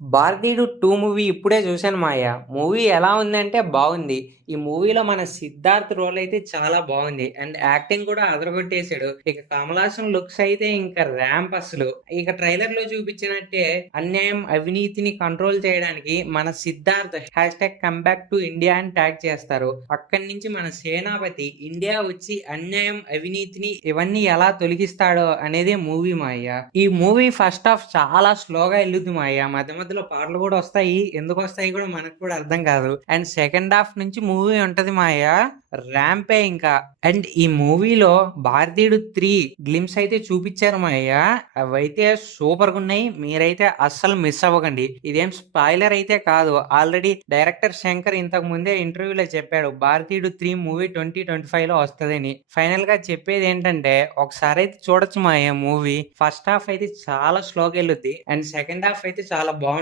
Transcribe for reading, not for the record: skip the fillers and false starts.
'భారతీయుడు 2' మూవీ ఇప్పుడే చూశాను మాయ. మూవీ ఎలా ఉందంటే బావుంది. ఈ మూవీలో మన 'సిద్ధార్థ్' రోల్ అయితే చాలా బావుంది. అండ్ యాక్టింగ్ కూడా అదరగొట్టేసాడు. ఇక 'కమల్ హాసన్' లుక్స్ అయితే ఇంకా ర్యాంప్ అసలు. ఇక ట్రైలర్‌లో చూపించినట్టే అన్యాయం, అవినీతిని కంట్రోల్ చేయడానికి మన 'సిద్ధార్థ్' #కమ్‌బ్యాక్ టు ఇండియా అని ట్యాగ్ చేస్తారు. అక్కడి నుంచి మన సేనాపతి ఇండియా వచ్చి అన్యాయం, అవినీతిని ఇవన్నీ ఎలా తొలగిస్తాడో అనేదే మూవీ మాయ. ఈ మూవీ ఫస్ట్ హాఫ్ చాలా స్లోగా ఎళ్ళుద్ది మాయ. మధ్య మధ్యలో పాటలు కూడా వస్తాయి. ఎందుకొస్తాయి కూడా మనకు కూడా అర్థం కాదు. అండ్ సెకండ్ హాఫ్ నుంచి మూవీ ఉంటది మాయ. ర్యాంపే ఇంకా. అండ్ ఈ మూవీలో 'భారతీయుడు 3' గ్లిమ్స్ అయితే చూపించారు మాయ. అవైతే సూపర్‌గా ఉన్నాయి. మీరైతే అస్సలు మిస్ అవ్వకండి. ఇదేం స్పాయిలర్ అయితే కాదు. ఆల్రెడీ డైరెక్టర్ శంకర్ ఇంతకు ముందే ఇంటర్వ్యూలో చెప్పాడు. 'భారతీయుడు 3' మూవీ 2025లో వస్తదని. ఫైనల్ గా చెప్పేది ఏంటంటే ఒకసారి అయితే చూడొచ్చు మాయ మూవీ. ఫస్ట్ హాఫ్ అయితే చాలా స్లోగా వెళ్ళుద్ది. అండ్ సెకండ్ హాఫ్ అయితే చాలా బాగుంటుంది.